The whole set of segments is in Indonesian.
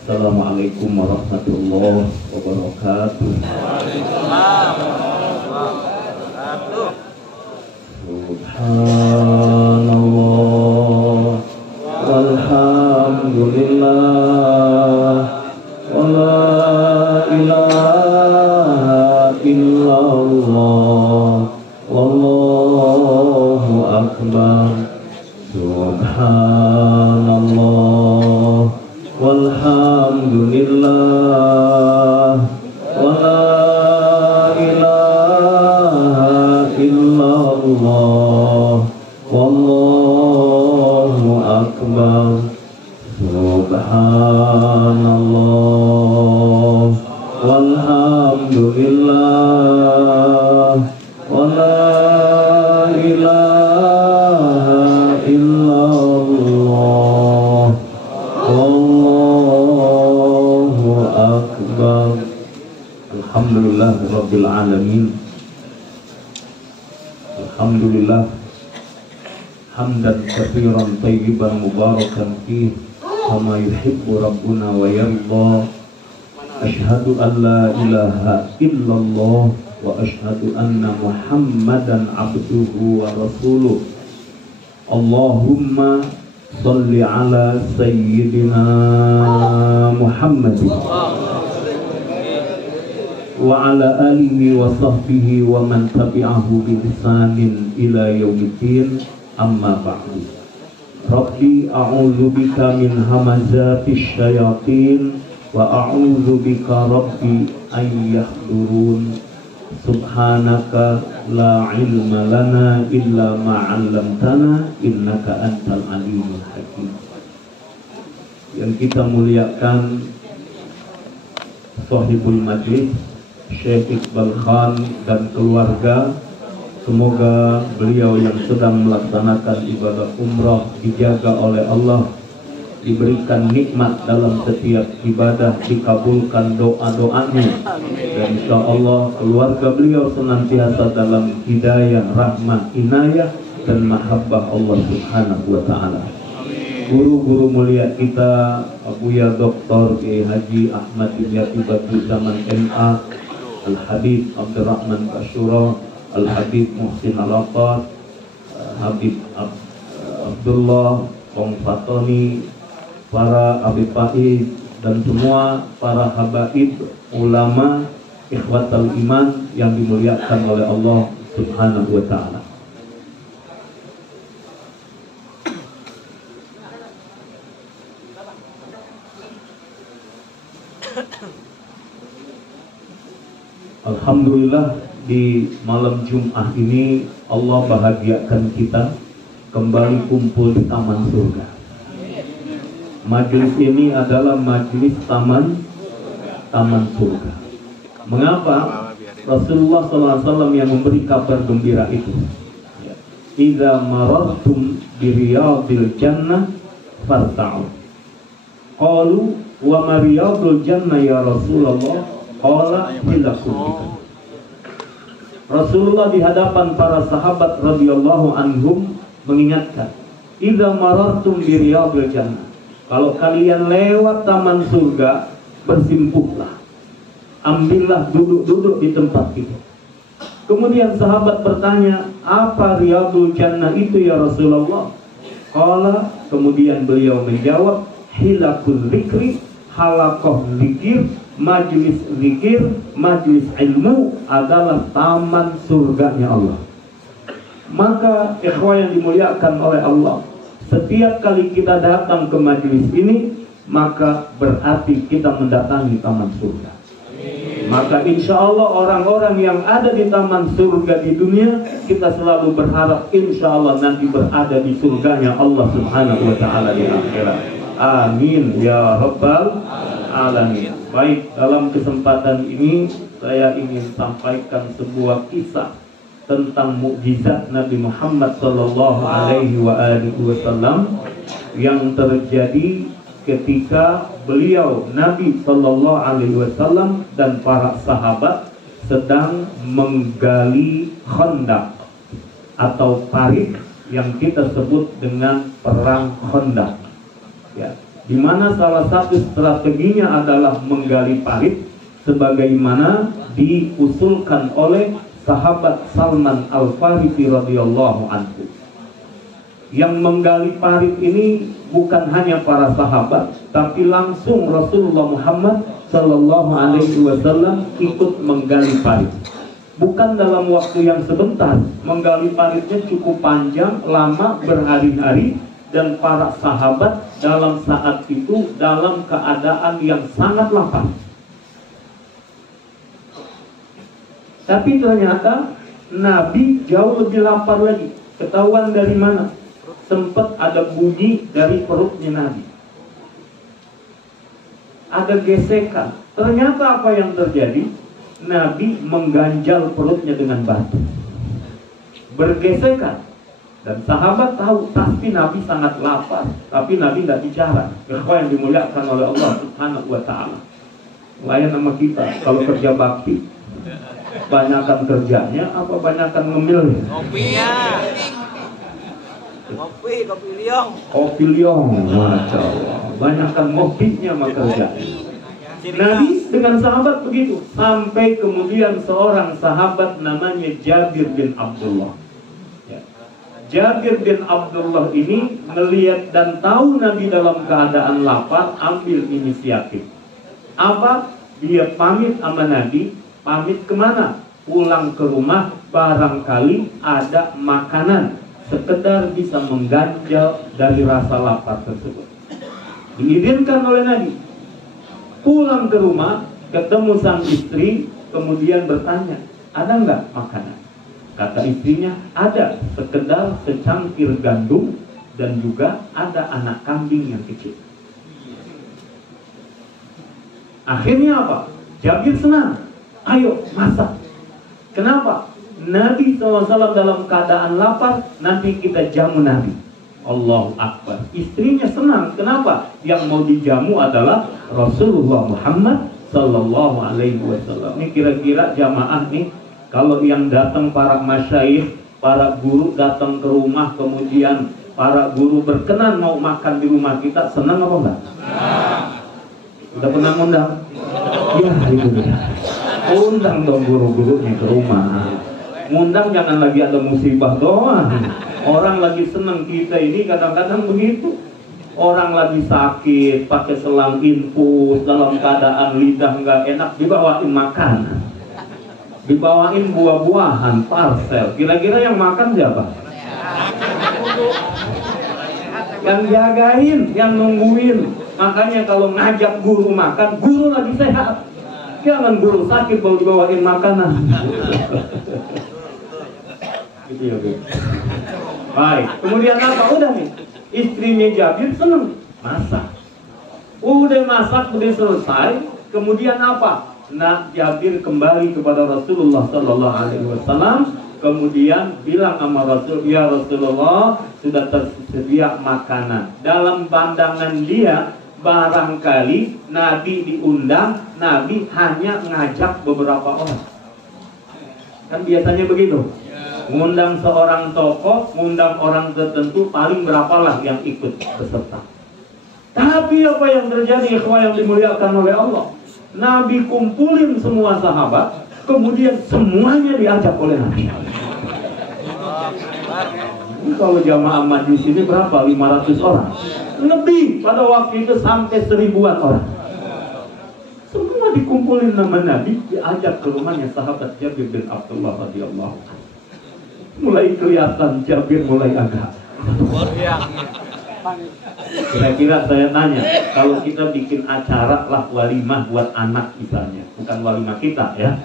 Assalamualaikum warahmatullahi wabarakatuh. Waalaikumsalam warahmatullahi wabarakatuh. Subhanallah walhamdulillah wa la ilaha illallah wallahu akbar. Subhanallah walhamdulillah wa la ilaha illallah wallahu akbar. Subhanallah walhamdulillah wa la ilaha illallah wallahu akbar. Alhamdulillah rabbil alamin. Alhamdulillah hamdan katsiran thayyiban mubarakan fihi kama yuhibbu rabbuna wa yarda. Asyhadu an la ilaha illallah wa asyhadu anna Muhammadan abduhu wa rasuluh. Allahumma shalli ala sayyidina Muhammadin wa ala alihi wa sahbihi wa man tabi'ahu bi ihsanin ila yaumiddin. Amma ba'du. Rabbi a'udzu bika min hamazatis syayatin wa a'udzu bika rabbi ay yahdurun. Subhanaka la ilma lana illa ma 'allamtana innaka antal alimul hakim. Yang kita muliakan Shahibul Majlis Syekh Iqbal Khan dan keluarga, semoga beliau yang sedang melaksanakan ibadah umrah dijaga oleh Allah, diberikan nikmat dalam setiap ibadah, dikabulkan doa-doanya, dan insya Allah keluarga beliau senantiasa dalam hidayah, rahmah, inayah, dan mahabbah Allah Subhanahu wa Ta'ala. Guru-guru mulia kita, Abuya Dr. Haji Ahmad Ilyati Badruzaman MA, Al-Habib Abdurrahman Kasyura, Al-Habib Muhsin Al-Aqad, Habib Abdullah Kong Fatoni, para Habib Faiz, dan semua para habaib, ulama, ikhwatal iman yang dimuliakan oleh Allah Subhanahu wa Ta'ala. Alhamdulillah, di malam Jum'ah ini Allah bahagiakan kita kembali kumpul di taman surga. Majelis ini adalah majelis taman surga. Mengapa? Rasulullah SAW yang memberi kabar gembira itu. Idza marartum bi riyadil jannah farta'u. Qalu wa ma riyadul jannah ya Rasulullah? Qala hilakum. Rasulullah di hadapan para sahabat radhiyallahu anhum mengingatkan, idza marartum bi riyadil jannah. Kalau kalian lewat taman surga, bersimpuhlah. Ambillah duduk-duduk di tempat itu. Kemudian sahabat bertanya, apa riyadul jannah itu ya Rasulullah? Qala, kemudian beliau menjawab, hilakul zikri, halaqah zikir, majlis zikir, majlis ilmu adalah taman surganya Allah. Maka ikhwah yang dimuliakan oleh Allah, setiap kali kita datang ke majlis ini, maka berarti kita mendatangi taman surga. Maka insya Allah orang-orang yang ada di taman surga di dunia, kita selalu berharap insya Allah nanti berada di surganya Allah Subhanahu wa Ta'ala di akhirat. Amin ya Rabbal Alamin. Baik, dalam kesempatan ini saya ingin sampaikan sebuah kisah tentang mukjizat Nabi Muhammad sallallahu alaihi wasallam yang terjadi ketika beliau Nabi sallallahu alaihi wasallam dan para sahabat sedang menggali Khandaq atau parit yang kita sebut dengan perang Khandaq. Ya, di mana salah satu strateginya adalah menggali parit, sebagaimana diusulkan oleh sahabat Salman Al-Farisi radhiyallahu anhu. Yang menggali parit ini bukan hanya para sahabat, tapi langsung Rasulullah Muhammad sallallahu alaihi wasallam ikut menggali parit. Bukan dalam waktu yang sebentar, menggali paritnya cukup panjang, lama, berhari-hari, dan para sahabat dalam saat itu dalam keadaan yang sangat lapar. Tapi ternyata Nabi jauh lebih lapar lagi. Ketahuan dari mana? Sempat ada bunyi dari perutnya Nabi. Ada gesekan. Ternyata apa yang terjadi? Nabi mengganjal perutnya dengan batu. Bergesekan. Dan sahabat tahu pasti Nabi sangat lapar. Tapi Nabi tidak bicara. Apa yang dimuliakan oleh Allah Subhanahu wa ta'ala. Layan sama kita. Kalau kerja bakti, banyakan kerjanya apa banyakan ngemilnya? Kopinya. Kopi liong. Kopi liong, Masya Allah. Banyakan ngopinya sama kerjanya. Nabi dengan sahabat begitu. Sampai kemudian seorang sahabat namanya Jabir bin Abdullah. Jabir bin Abdullah ini melihat dan tahu Nabi dalam keadaan lapar, ambil inisiatif. Apa? Dia pamit sama Nabi. Pamit kemana? Pulang ke rumah, barangkali ada makanan, sekedar bisa mengganjal dari rasa lapar tersebut. Diizinkan oleh Nabi. Pulang ke rumah, ketemu sang istri, kemudian bertanya, ada nggak makanan? Kata istrinya, ada, sekedar secangkir gandum dan juga ada anak kambing yang kecil. Akhirnya apa? Jabir senang. Ayo masak. Kenapa? Nabi SAW dalam keadaan lapar, nanti kita jamu Nabi. Allahu Akbar. Istrinya senang. Kenapa? Yang mau dijamu adalah Rasulullah Muhammad Sallallahu Alaihi Wasallam. Ini kira-kira jamaah nih, kalau yang datang para masyayikh, para guru datang ke rumah, kemudian para guru berkenan mau makan di rumah kita, senang apa enggak? Udah pernah ngundang? Ya itu dia. Undang dong guru-gurunya ke rumah. Ngundang jangan lagi ada musibah doang. Orang lagi seneng. Kita ini kadang-kadang begitu. Orang lagi sakit, pakai selang infus, dalam keadaan lidah nggak enak, dibawain makanan, dibawain buah-buahan, parcel. Kira-kira yang makan siapa? Yang jagain, yang nungguin. Makanya kalau ngajak guru makan, guru lagi sehat. Jangan guru sakit baru dibawain makanan. Gitu ya, Bu. Baik, kemudian apa? Udah nih, istrinya Jabir seneng masak. Udah masak, udah selesai. Kemudian apa? Nah, Jabir kembali kepada Rasulullah Sallallahu Alaihi Wasallam. Kemudian bilang sama Rasul, ya Rasulullah, sudah tersedia makanan. Dalam pandangan dia, barangkali Nabi diundang, Nabi hanya ngajak beberapa orang. Kan biasanya begitu. Ngundang seorang tokoh, ngundang orang tertentu, paling berapalah yang ikut peserta. Tapi apa yang terjadi, ikhwah yang dimuliakan oleh Allah? Nabi kumpulin semua sahabat, kemudian semuanya diajak oleh Nabi. Ini kalau jamaah majlis ini berapa? 500 orang. Lebih, pada waktu itu sampai 1000-an orang. Semua dikumpulin nama Nabi, diajak ke rumahnya sahabat Jabir bin Abdullah radhiyallahu anhu. Mulai kelihatan Jabir mulai agak. Kira-kira saya tanya, kalau kita bikin acara lah walimah buat anak misalnya, bukan walimah kita ya,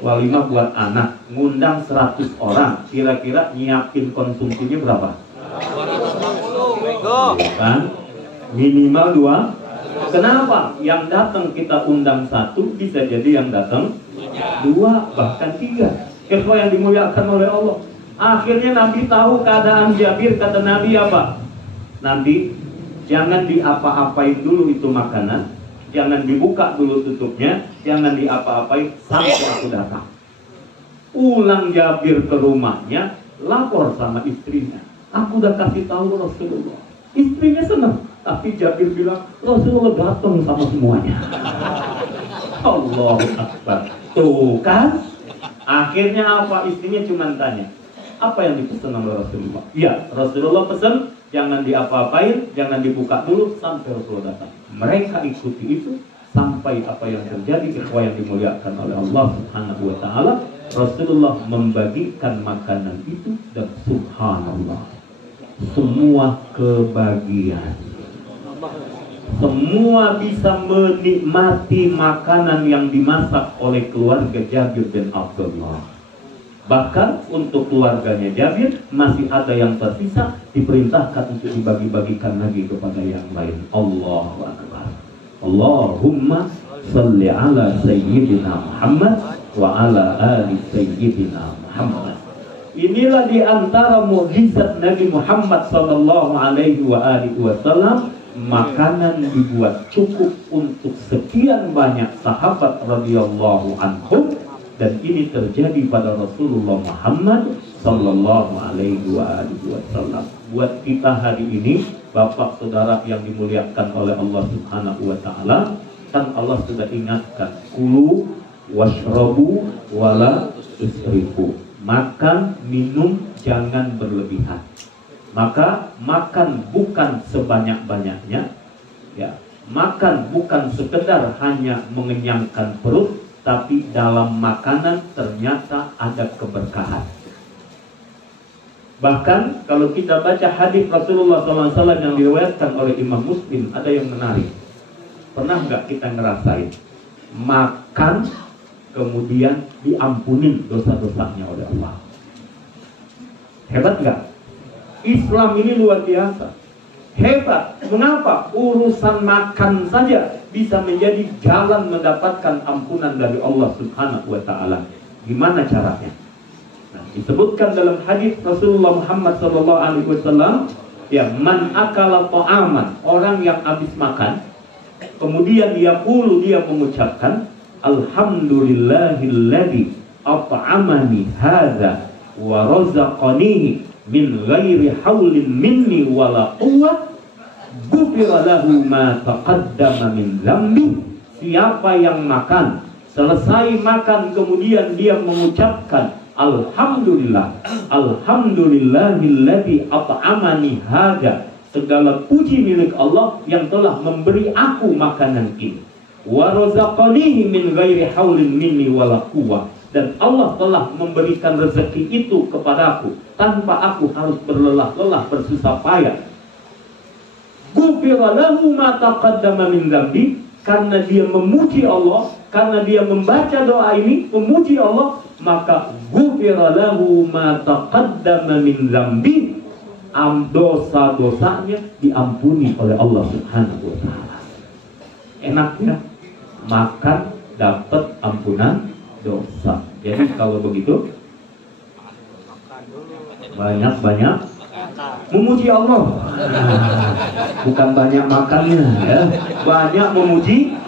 walimah buat anak, ngundang 100 orang, kira-kira nyiapin konsumsinya berapa? 250. Kan? Minimal 2. Kenapa? Yang datang kita undang 1, bisa jadi yang datang 2, bahkan 3. Ikhwah yang dimuliakan oleh Allah. Akhirnya Nabi tahu keadaan Jabir. Kata Nabi apa? Nabi, jangan diapa-apain dulu itu makanan, jangan dibuka dulu tutupnya, jangan diapa-apain sampai aku datang. Ulang Jabir ke rumahnya, lapor sama istrinya. Aku udah kasih tahu Rasulullah. Istrinya senang. Tapi Jabir bilang, Rasulullah datang sama semuanya. Allahu Akbar. Tuh kan? Akhirnya apa? Istrinya cuma tanya, apa yang dipesan oleh Rasulullah? Ya, Rasulullah pesan, jangan diapa-apain, jangan dibuka dulu sampai Rasulullah datang. Mereka ikuti itu sampai apa yang terjadi, ikhwah yang dimuliakan oleh Allah Subhanahu wa taala. Rasulullah membagikan makanan itu dan subhanallah, semua kebagian. Semua bisa menikmati makanan yang dimasak oleh keluarga Jabir bin Abdullah. Bahkan untuk keluarganya Jabir masih ada yang tersisa, diperintahkan untuk dibagi-bagikan lagi kepada yang lain. Allahu Akbar. Allahumma salli ala Sayyidina Muhammad wa ala ali Sayyidina Muhammad. Inilah di antara mukjizat Nabi Muhammad sallallahu alaihi wasallam. Makanan dibuat cukup untuk sekian banyak sahabat radhiyallahu anhum, dan ini terjadi pada Rasulullah Muhammad sallallahu alaihi wasallam. Buat kita hari ini, Bapak Saudara yang dimuliakan oleh Allah Subhanahu wa taala, kan Allah sudah ingatkan, kulu washrabu wala tusrifu. Makan, minum, jangan berlebihan. Maka makan bukan sebanyak-banyaknya, ya. Makan bukan sekedar hanya mengenyangkan perut, tapi dalam makanan ternyata ada keberkahan. Bahkan kalau kita baca hadis Rasulullah SAW yang diriwayatkan oleh Imam Muslim, ada yang menarik. Pernah nggak kita ngerasain makan kemudian diampuni dosa-dosanya oleh Allah? Hebat nggak? Islam ini luar biasa. Hebat. Mengapa? Urusan makan saja bisa menjadi jalan mendapatkan ampunan dari Allah Subhanahu wa taala. Gimana caranya? Nah, disebutkan dalam hadis Rasulullah Muhammad sallallahu alaihi wasallam, ya, man akala ta'aman, orang yang habis makan, kemudian dia mengucapkan alhamdulillahilladzi at'amani hadza wa razaqanihi min ghairi haulin minni wala quwwah, ghufira lahu ma taqaddama min dzambi. Siapa yang makan, selesai makan kemudian dia mengucapkan alhamdulillah, alhamdulillahilladzi at'amani hadza, segala puji milik Allah yang telah memberi aku makanan ini, wa razaqanihi min ghairi haulin minni wala quwwah, dan Allah telah memberikan rezeki itu kepadaku tanpa aku harus berlelah-lelah bersusah payah. Ghufira lahu ma taqaddama min dzambi, karena dia memuji Allah, karena dia membaca doa ini memuji Allah, maka ghufira lahu ma taqaddama min dzambi, dosa-dosanya diampuni oleh Allah Subhanahu wa taala. Enaknya makan dapat ampunan dosa. Jadi kalau begitu banyak-banyak memuji Allah. Bukan banyak makannya, ya. Banyak memuji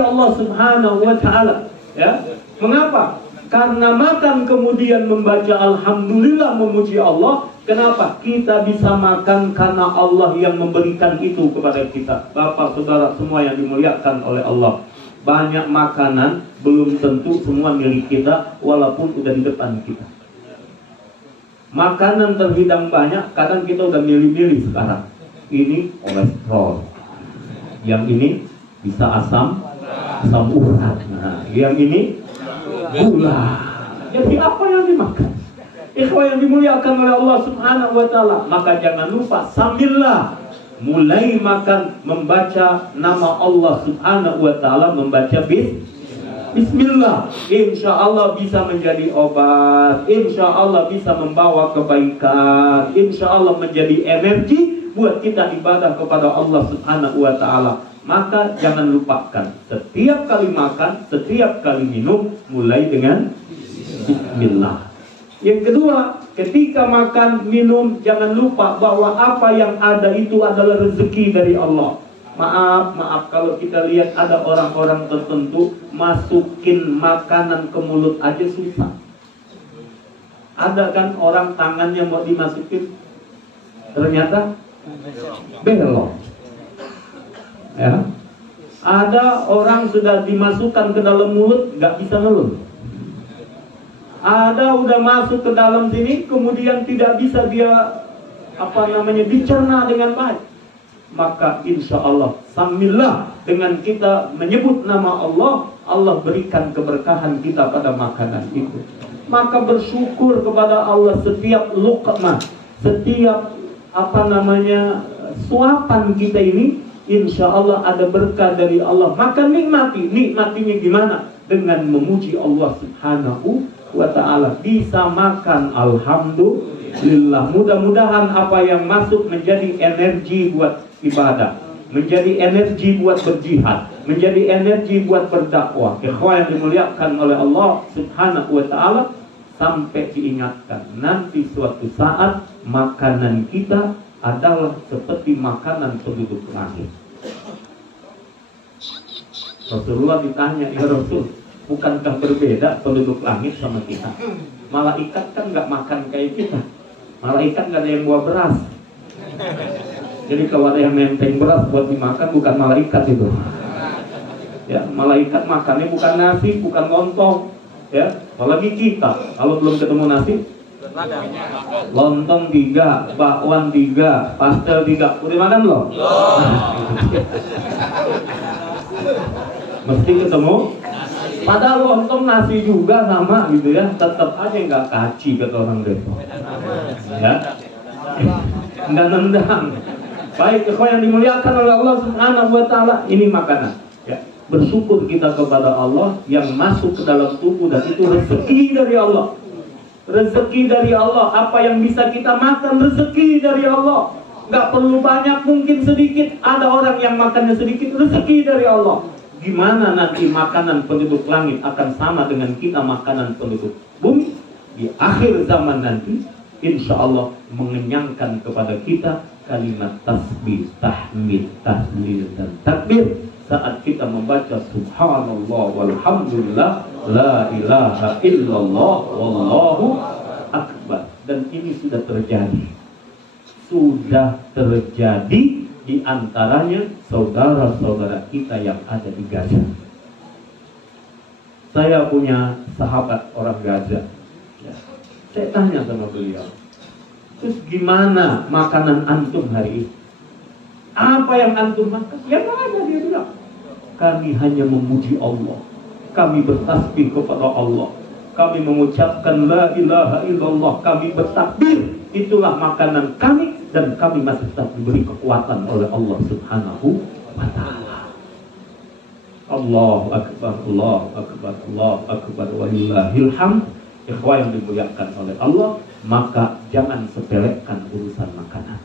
Allah Subhanahu wa taala, ya. Mengapa? Karena makan kemudian membaca alhamdulillah memuji Allah. Kenapa? Kita bisa makan karena Allah yang memberikan itu kepada kita. Bapak Saudara semua yang dimuliakan oleh Allah, banyak makanan belum tentu semua milik kita, walaupun udah di depan kita. Makanan terhidang banyak, kadang kita udah milih-milih sekarang. Ini kolesterol, yang ini bisa asam urat, nah, yang ini gula. Jadi apa yang dimakan? Ikhwah yang dimuliakan oleh Allah Subhanahu wa taala, maka jangan lupa sambillah mulai makan membaca nama Allah Subhanahu wa taala, membaca bismillah. Insya Allah bisa menjadi obat, insya Allah bisa membawa kebaikan, insya Allah menjadi energi buat kita ibadah kepada Allah Subhanahu wa taala. Maka jangan lupakan, setiap kali makan, setiap kali minum, mulai dengan bismillah. Yang kedua, ketika makan, minum, jangan lupa bahwa apa yang ada itu adalah rezeki dari Allah. Maaf kalau kita lihat ada orang-orang tertentu masukin makanan ke mulut aja susah. Ada kan orang tangannya mau dimasukin, ternyata belok. Ya. Ada orang sudah dimasukkan ke dalam mulut, nggak bisa ngeluh. Ada udah masuk ke dalam sini, kemudian tidak bisa dia dicerna dengan baik. Maka insya Allah, sambillah dengan kita menyebut nama Allah, Allah berikan keberkahan kita pada makanan itu. Maka bersyukur kepada Allah setiap luqmah, setiap suapan kita ini, insya Allah ada berkah dari Allah. Maka nikmatinya gimana? Dengan memuji Allah Subhanahu wa ta'ala. Bisa makan, alhamdulillah. Mudah-mudahan apa yang masuk menjadi energi buat ibadah, menjadi energi buat berjihad, menjadi energi buat berdakwah. Ikhwan yang dimuliakan oleh Allah Subhanahu wa ta'ala, sampai diingatkan nanti suatu saat makanan kita adalah seperti makanan penduduk langit. Rasulullah ditanya, ya Rasul, bukankah berbeda penduduk langit sama kita? Malaikat kan nggak makan kayak kita. Malaikat nggak ada yang bawa beras. Jadi kalau ada yang menteng beras buat dimakan, bukan malaikat itu. Ya, malaikat makannya bukan nasi, bukan lontong. Ya, apalagi kita kalau belum ketemu nasi, lontong 3, bakwan 3, pastel 3, udah makan belum? Mesti ketemu. Padahal lontong nasi juga sama gitu ya, tetap aja nggak kaci kata orang Depok. Ya, nggak nendang. Baik, ikhwan yang dimuliakan oleh Allah Subhanahu wa ta'ala, ini makanan. Ya, bersyukur kita kepada Allah yang masuk ke dalam tubuh, dan itu rezeki dari Allah. Rezeki dari Allah. Apa yang bisa kita makan, rezeki dari Allah. Nggak perlu banyak, mungkin sedikit. Ada orang yang makannya sedikit, rezeki dari Allah. Gimana nanti makanan penduduk langit akan sama dengan kita makanan penduduk bumi? Di akhir zaman nanti, insya Allah mengenyangkan kepada kita kalimat tasbih, tahmid, tahlil, dan takbir saat kita membaca subhanallah walhamdulillah la ilaha illallah wallahu akbar. Dan ini sudah terjadi. Sudah terjadi di antaranya saudara-saudara kita yang ada di Gaza. Saya punya sahabat orang Gaza. Ya. Saya tanya sama beliau, terus gimana makanan antum hari ini? Apa yang antum makan? Ya nggak ada, dia bilang. Kami hanya memuji Allah. Kami bertasbih kepada Allah. Kami mengucapkan la ilaha illallah. Kami bertakbir. Itulah makanan kami. Dan kami masih tetap diberi kekuatan oleh Allah Subhanahu wa ta'ala. Allahu Akbar, Allahu Akbar, Allahu Akbar, walillahil hamd. Ikhwan yang dimuliakan oleh Allah, maka jangan sepelekan urusan makanan.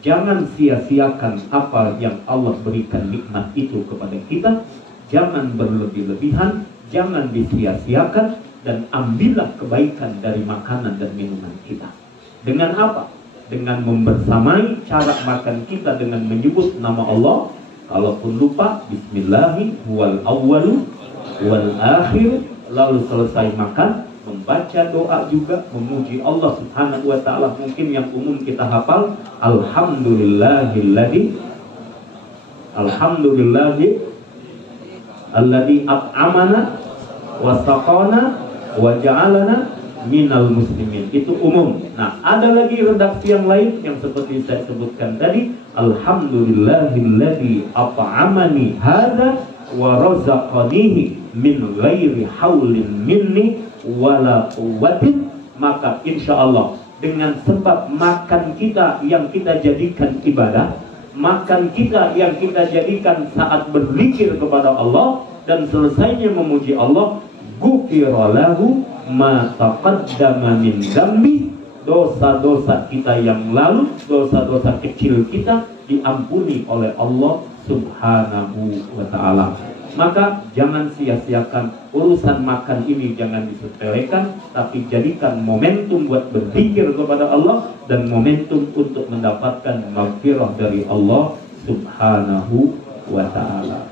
Jangan sia-siakan apa yang Allah berikan nikmat itu kepada kita. Jangan berlebih-lebihan, jangan disia-siakan, dan ambillah kebaikan dari makanan dan minuman kita. Dengan apa? Dengan membersamai cara makan kita dengan menyebut nama Allah. Kalaupun lupa, bismillahi wal awwalu wal akhir. Lalu selesai makan, membaca doa juga, memuji Allah Subhanahu wa ta'ala. Mungkin yang umum kita hafal, alhamdulillahi alladhi at'amana wa saqana wa ja'alana minal muslimin. Itu umum. Nah, ada lagi redaksi yang lain yang seperti saya sebutkan tadi, alhamdulillahilladzi at'amani hadza wa razaqanihi min ghairi haulin minni wala quwwatin. Maka insya Allah dengan sebab makan kita yang kita jadikan ibadah, makan kita yang kita jadikan saat berzikir kepada Allah dan selesainya memuji Allah, ghufira lahu ma taqaddama min dzambi. Dosa-dosa kita yang lalu, dosa-dosa kecil kita diampuni oleh Allah Subhanahu wa ta'ala. Maka jangan sia-siakan urusan makan ini, jangan disepelekan, tapi jadikan momentum buat berzikir kepada Allah dan momentum untuk mendapatkan maghfirah dari Allah Subhanahu wa ta'ala.